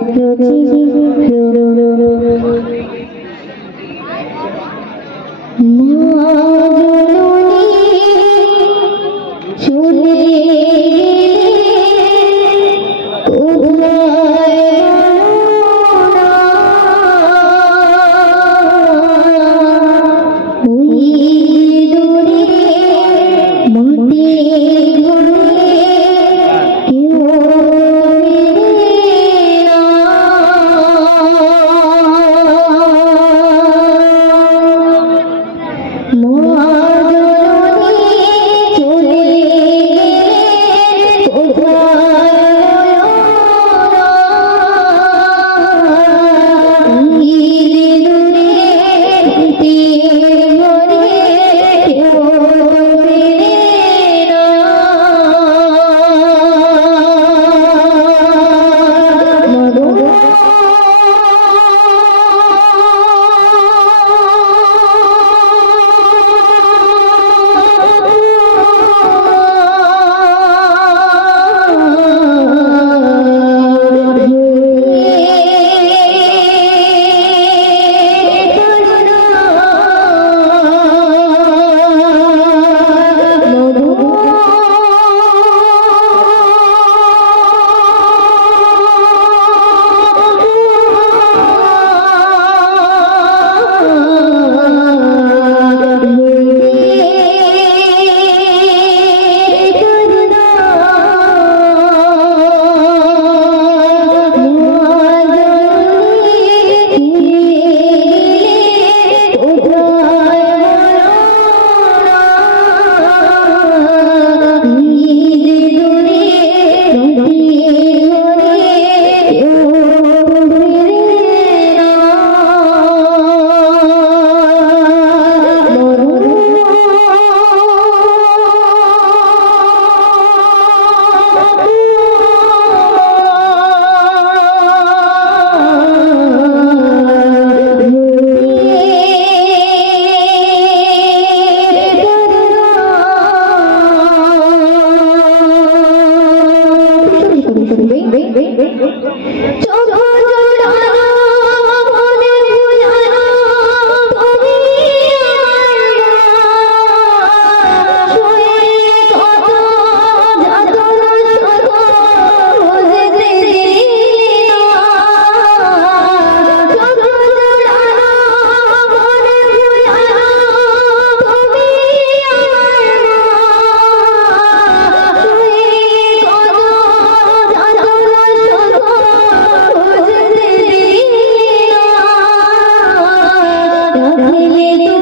চলো হেলে